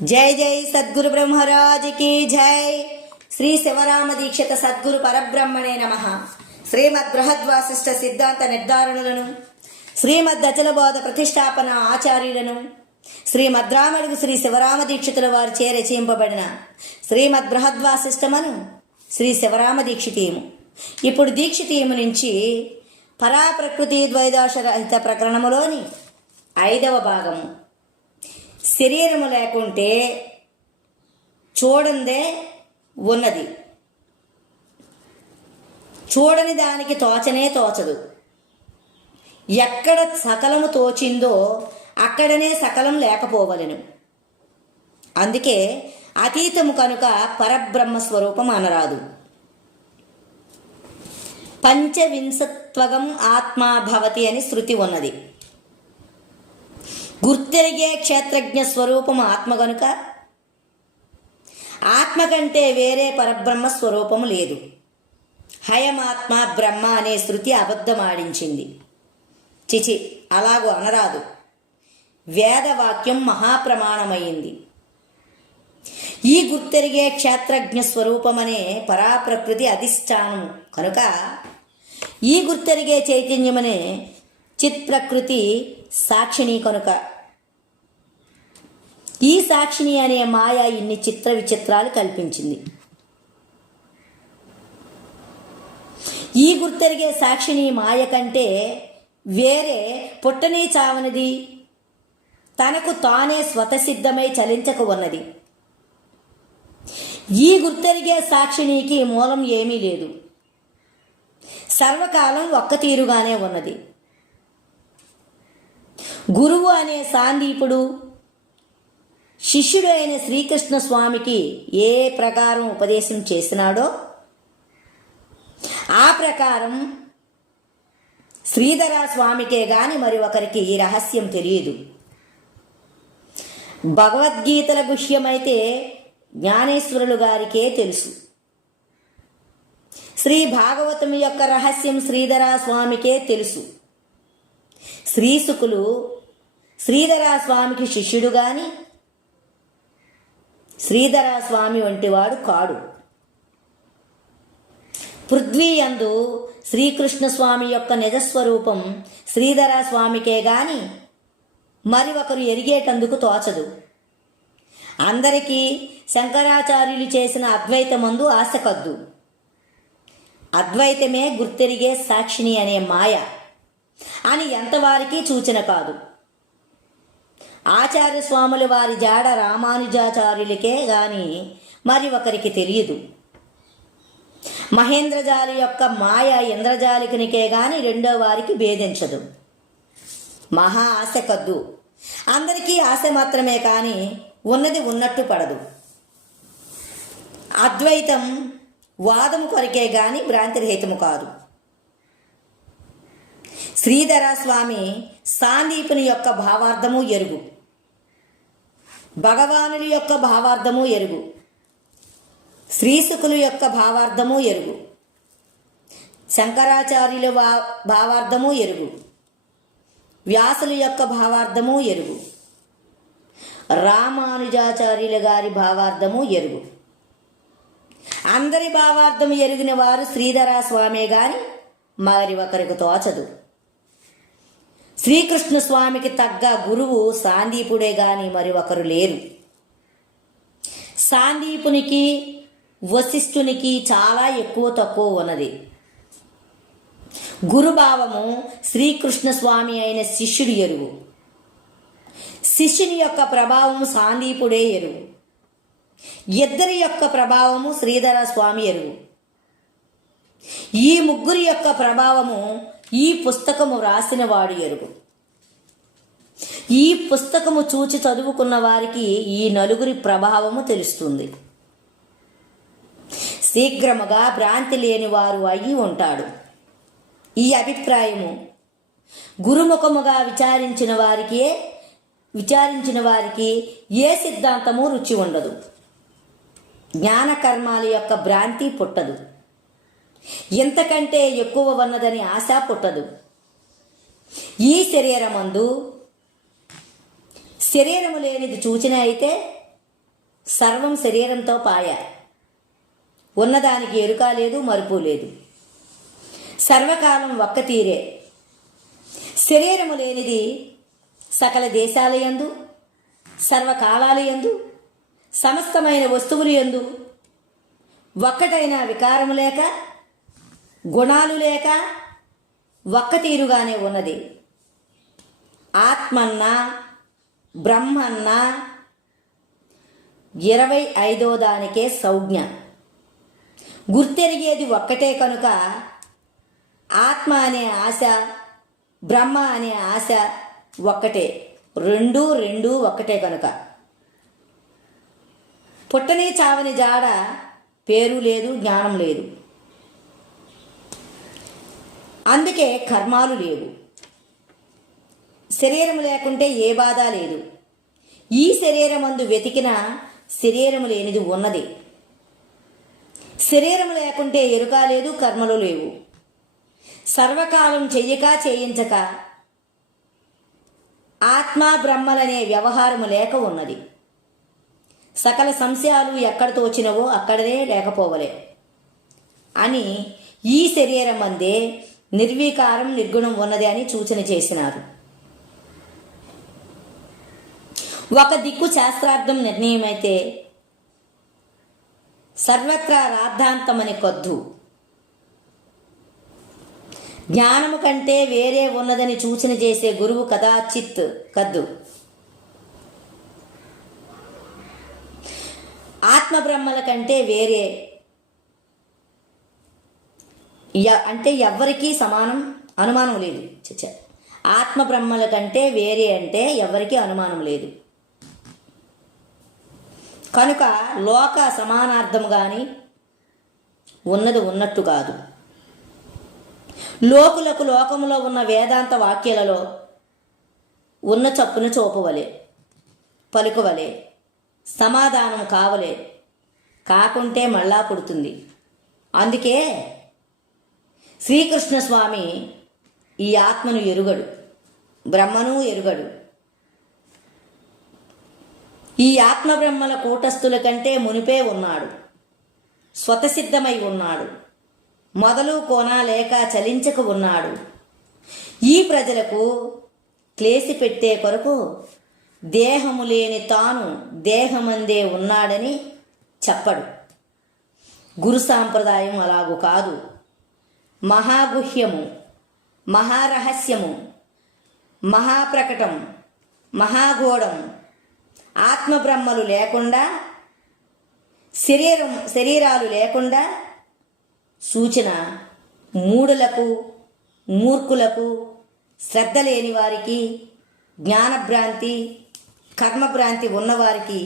जय जय सद्गुरु ब्रह्मराज की जय। श्री शिवराम दीक्षित सद्गुरु परब्रह्मणे नमः। श्रीमद् बृहद्वासिष्ठ सिद्धांत निर्धारणुలను శ్రీమద్ అచల బోధ ప్రతిష్టాపన ఆచార్యులను శ్రీమద్రామడుగు శ్రీ శివరామ దీక్షితుల వారిచే రచయింపబడిన శ్రీమద్ బృహద్వాసిష్టమను శ్రీ శివరామ దీక్షితీయము. ఇప్పుడు దీక్షితీయము నుంచి పరాప్రకృతి ద్వైదాశరహిత ప్రకరణములోని 5వ భాగము. శరీరము లేకుంటే చూడందే ఉన్నది, చూడని దానికి తోచనే తోచదు. ఎక్కడ సకలము తోచిందో అక్కడనే సకలం లేకపోవలెను. అందుకే అతీతము కనుక పరబ్రహ్మ స్వరూపం అనరాదు. పంచవింశత్వగం ఆత్మా భవతి అని శృతి ఉన్నది. గుర్తెరిగే క్షేత్రజ్ఞ స్వరూపం ఆత్మ గనుక ఆత్మ కంటే వేరే పరబ్రహ్మ స్వరూపము లేదు. హయమాత్మ బ్రహ్మ అనే శృతి అబద్ధమాడించింది. చిచి, అలాగూ అనరాదు. వేదవాక్యం మహాప్రమాణమైంది. ఈ గుర్తెరిగే క్షేత్రజ్ఞ స్వరూపమనే పరాప్రకృతి అధిష్టానము కనుక ఈ గుర్తెరిగే చైతన్యమనే చిత్ ప్రకృతి సాక్షిని కనుక ఈ సాక్షిని అనే మాయ ఇన్ని చిత్ర విచిత్రాలు కల్పించింది. ఈ గుర్తెరిగే సాక్షిని మాయ కంటే వేరే పుట్టని చావనిది, తనకు తానే స్వతసిద్ధమై చలించక ఉన్నది. ఈ గుర్తెరిగే సాక్షినికి మూలం ఏమీ లేదు. సర్వకాలం ఒక్క తీరుగానే ఉన్నది. గురువు అనే సాందీపుడు శిష్యుడు అయిన శ్రీకృష్ణ స్వామికి ఏ ప్రకారం ఉపదేశం చేసినాడో ఆ ప్రకారం శ్రీధర స్వామికే గాని మరి ఒకరికి ఈ రహస్యం తెలియదు. భగవద్గీతల గుహ్యమైతే జ్ఞానేశ్వరులు గారికే తెలుసు. శ్రీ భాగవతం యొక్క రహస్యం శ్రీధర స్వామికే తెలుసు. శ్రీశుకులు శ్రీధర స్వామికి శిష్యుడు గాని శ్రీధర స్వామి వంటివాడు కాడు. పృథ్వీ యందు శ్రీకృష్ణ స్వామి యొక్క నిజస్వరూపం శ్రీధర స్వామికే గాని మరి ఒకరు ఎరిగేటందుకు తోచదు. అందరికీ శంకరాచార్యులు చేసిన అద్వైతమందు ఆశ కద్దు. అద్వైతమే గుర్తెరిగే సాక్షిని అనే మాయ అని ఎంతవారికి సూచన కాదు. ఆచార్య స్వాముల వారి జాడ రామానుజాచార్యులకే గాని మరి ఒకరికి తెలియదు. మహేంద్రజాలి యొక్క మాయ ఇంద్రజాలికునికే గాని రెండో వారికి భేదించదు. మహా ఆశ కద్దు. అందరికీ ఆశ మాత్రమే కానీ ఉన్నది ఉన్నట్టు పడదు. అద్వైతం వాదము కొరకే గాని భ్రాంతిరహితము కాదు. శ్రీధర స్వామి సాందీపుని యొక్క భావార్థము ఎరుగు, భగవానుని యొక్క భావార్థము ఎరుగు, శ్రీశుకుల యొక్క భావార్థము ఎరుగు, శంకరాచార్యుల భావార్థము ఎరుగు, వ్యాసుల యొక్క భావార్థము ఎరుగు, రామానుజాచార్యుల గారి భావార్థము ఎరుగు. అందరి భావార్థము ఎరిగిన వారు శ్రీధర స్వామే గాని మరి ఒకరికి తోచదు. శ్రీకృష్ణ స్వామికి తగ్గ గురువు సాందీపుడే గాని మరి ఒకరు లేరు. సాందీపునికి వశిష్ఠునికి చాలా ఎక్కువ తక్కువ ఉన్నది. గురుభావము శ్రీకృష్ణ స్వామి అయిన శిష్యుడు ఎరుగు. శిష్యుని యొక్క ప్రభావము సాందీపుడే ఎరుగు. ఇద్దరి యొక్క ప్రభావము శ్రీధర స్వామి ఎరుగు. ఈ ముగ్గురి యొక్క ప్రభావము ఈ పుస్తకము రాసిన వాడు ఎరుగు. ఈ పుస్తకము చూచి చదువుకున్న వారికి ఈ నలుగురి ప్రభావము తెలుస్తుంది. శీఘ్రముగా భ్రాంతి లేని వారు అయి ఉంటాడు. ఈ అభిప్రాయము గురుముఖముగా విచారించిన వారికి ఏ సిద్ధాంతము రుచి ఉండదు. జ్ఞానకర్మాల యొక్క భ్రాంతి పుట్టదు. ఇంతకంటే ఎక్కువ ఉన్నదని ఆశ పుట్టదు. ఈ శరీరమందు శరీరము లేనిది చూచిన అయితే సర్వం శరీరంతో పాయ. ఉన్నదానికి ఎరుక లేదు, మరుపు లేదు. సర్వకాలం ఒక్క తీరే. శరీరము లేనిది సకల దేశాలయందు, సర్వకాలాలయందు, సమస్తమైన వస్తువులు యందు ఒక్కటైన వికారము లేక, గుణాలు లేక ఒక్క తీరుగానే ఉన్నది. ఆత్మన్నా బ్రహ్మన్నా 25వ దానికే సంజ్ఞ. గుర్తెరిగేది ఒక్కటే కనుక ఆత్మ అనే ఆశ, బ్రహ్మ అనే ఆశ ఒక్కటే. రెండు ఒక్కటే కనుక పుట్టని చావని జాడ, పేరు లేదు, జ్ఞానం లేదు. అందుకే కర్మాలు లేవు. శరీరం లేకుంటే ఏ బాధ లేదు. ఈ శరీరమందు వెతికిన శరీరము లేనిది ఉన్నది. శరీరం లేకుంటే ఎరుక లేదు, కర్మలు లేవు. సర్వకాలం చెయ్యక చేయించక ఆత్మ బ్రహ్మలనే వ్యవహారము లేక ఉన్నది. సకల సంశయాలు ఎక్కడ తోచినవో అక్కడనే లేకపోవలే అని ఈ శరీరం అందే నిర్వికారం నిర్గుణం ఉన్నది అని సూచన చేసినారు. ఒక దిక్కు శాస్త్రార్థం నిర్ణయమైతే సర్వత్రా రాద్ధాంతమని కొద్దు. జ్ఞానము కంటే వేరే ఉన్నదని సూచన చేసే గురువు కదాచిత్ కద్దు. ఆత్మ బ్రహ్మల కంటే వేరే అంటే ఎవ్వరికీ అనుమానం లేదు. ఆత్మ బ్రహ్మల కంటే వేరే అంటే ఎవరికీ అనుమానం లేదు కనుక లోక సమానార్థం కానీ ఉన్నది ఉన్నట్టు కాదు. లోకులకు లోకములో ఉన్న వేదాంత వాక్యాలలో ఉన్న చప్పును చూపవలే, పలుకవలే, సమాధానం కావలే. కాకుంటే మళ్ళా పుడుతుంది. అందుకే శ్రీకృష్ణ స్వామి ఈ ఆత్మను ఎరుగడు, బ్రహ్మను ఎరుగడు. ఈ ఆత్మ బ్రహ్మల కూటస్థుల కంటే మునిపే ఉన్నాడు, స్వతసిద్ధమై ఉన్నాడు, మొదలు కోన లేక చలించక ఉన్నాడు. ఈ ప్రజలకు క్లేసి పెట్టే కొరకు దేహము లేని తాను దేహమందే ఉన్నాడని చెప్పడు. గురు సాంప్రదాయం అలాగు కాదు. మహాగుహ్యము, మహారహస్యము, మహాప్రకటం, మహాఘోడం ఆత్మబ్రహ్మలు లేకుండా, శరీరాలు లేకుండా సూచన మూఢులకు, మూర్ఖులకు, శ్రద్ధ లేని వారికి, జ్ఞానభ్రాంతి, కర్మభ్రాంతి ఉన్నవారికి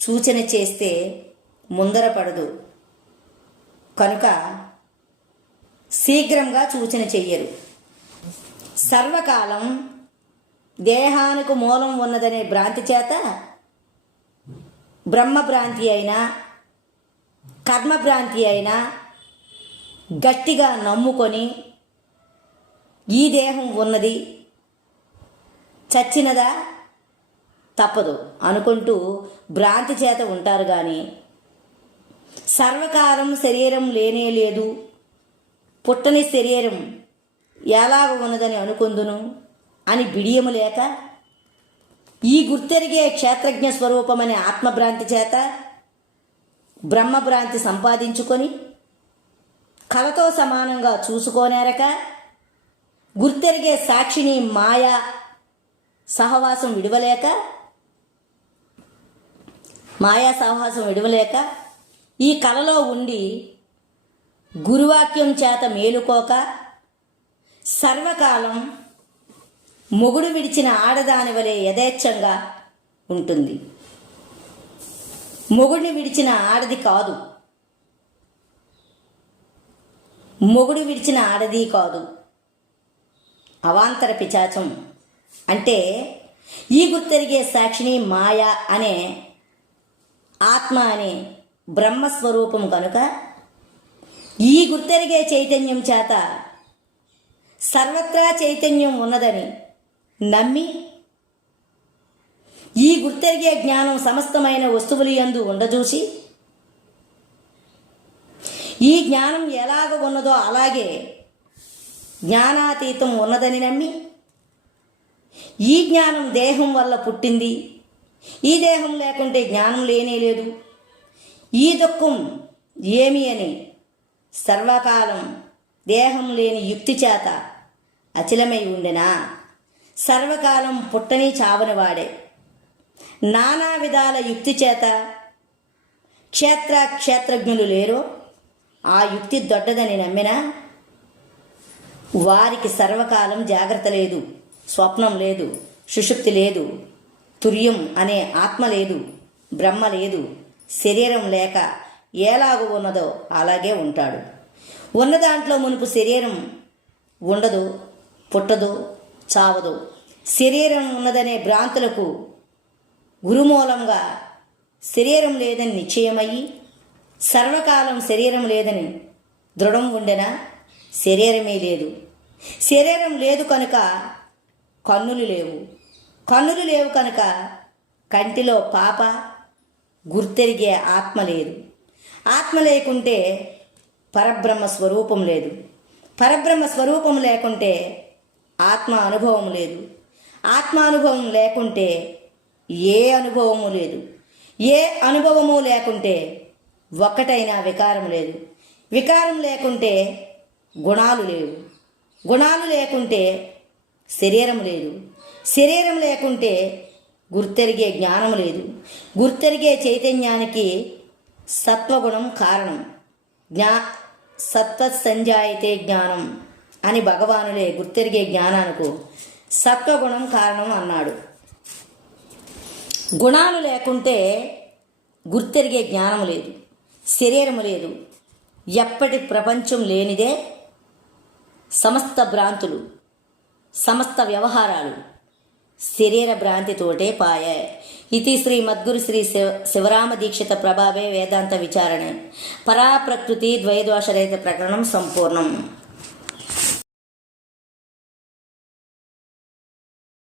సూచన చేస్తే ముందరపడదు కనుక శీఘ్రంగా సూచన చెయ్యరు. సర్వకాలం దేహానికి మూలం ఉన్నదనే భ్రాంతి చేత బ్రహ్మభ్రాంతి అయినా కర్మభ్రాంతి అయినా గట్టిగా నమ్ముకొని ఈ దేహం ఉన్నది, చచ్చినదా తప్పదు అనుకుంటూ భ్రాంతి చేత ఉంటారు. కానీ సర్వకాలం శరీరం లేనే లేదు, పుట్టని శరీరం ఎలాగ ఉన్నదని అనుకుందును అని బిడియము లేక ఈ గుర్తెరిగే క్షేత్రజ్ఞ స్వరూపమనే ఆత్మభ్రాంతి చేత బ్రహ్మభ్రాంతి సంపాదించుకొని కలతో సమానంగా చూసుకోనేరక గుర్తెరిగే సాక్షిని మాయా సహవాసం విడవలేక ఈ కలలో ఉండి గురువాక్యం చేత మేలుకోక సర్వకాలం మొగుడు విడిచిన ఆడదాని వలె యథేచ్ఛంగా ఉంటుంది. మొగుడిని విడిచిన ఆడది కాదు, మొగుడు విడిచిన ఆడది కాదు, అవాంతర పిశాచం. అంటే ఈ గుర్తెరిగే సాక్షిని మాయ అనే ఆత్మ అనే బ్రహ్మస్వరూపం కనుక ఈ గుర్తెరిగే చైతన్యం చేత సర్వత్రా చైతన్యం ఉన్నదని నమ్మి ఈ గుర్తెరిగే జ్ఞానం సమస్తమైన వస్తువులు యందు ఉండజూసి ఈ జ్ఞానం ఎలాగ ఉన్నదో అలాగే జ్ఞానాతీతం ఉన్నదని నమ్మి ఈ జ్ఞానం దేహం వల్ల పుట్టింది, ఈ దేహం లేకుంటే జ్ఞానం లేనే లేదు, ఈ దుఃఖం ఏమి అని సర్వకాలం దేహం లేని యుక్తి చేత అచలమై ఉండెనా, సర్వకాలం పుట్టని చావని వాడే నానా విధాల యుక్తి చేత క్షేత్రజ్ఞులు లేరో ఆ యుక్తి దొడ్డదని నమ్మినా వారికి సర్వకాలం జాగ్రత్త లేదు, స్వప్నం లేదు, సుషుప్తి లేదు, తుర్యం అనే ఆత్మ లేదు, బ్రహ్మ లేదు, శరీరం లేక ఎలాగో ఉన్నదో అలాగే ఉంటాడు. ఉన్న దాంట్లో మునుపు శరీరం ఉండదు, పుట్టదు, చావదు. శరీరం ఉన్నదనే భ్రాంతులకు గురుమూలంగా శరీరం లేదని నిశ్చయమయ్యి సర్వకాలం శరీరం లేదని దృఢం ఉండెనా శరీరమే లేదు. శరీరం లేదు కనుక కన్నులు లేవు, కన్నులు లేవు కనుక కంటిలో పాప, గుర్తెరిగే ఆత్మ లేదు. ఆత్మ లేకుంటే పరబ్రహ్మ స్వరూపం లేదు, పరబ్రహ్మ స్వరూపం లేకుంటే ఆత్మ అనుభవం లేదు, ఆత్మానుభవం లేకుంటే ఏ అనుభవము లేదు, ఏ అనుభవము లేకుంటే ఒక్కటైనా వికారం లేదు, వికారం లేకుంటే గుణాలు లేవు, గుణాలు లేకుంటే శరీరం లేదు, శరీరం లేకుంటే గుర్తెరిగే జ్ఞానం లేదు, గుర్తెరిగే చైతన్యానికి సత్వగుణం కారణం. సత్వసంజాయతే జ్ఞానం అని భగవానుడే గుర్తెరిగే జ్ఞానానికి సత్వగుణం కారణం అన్నాడు. గుణాలు లేకుంటే గుర్తెరిగే జ్ఞానం లేదు, శరీరము లేదు, ఎప్పటి ప్రపంచం లేనిదే సమస్త భ్రాంతులు, సమస్త వ్యవహారాలు శరీర భ్రాంతితోటే పాయాయి. ఇది శ్రీ మద్గురు శ్రీ శివరామ దీక్షిత ప్రభావే వేదాంత విచారణే పరాప్రకృతి ద్వైదోషరహిత ప్రకరణం సంపూర్ణం.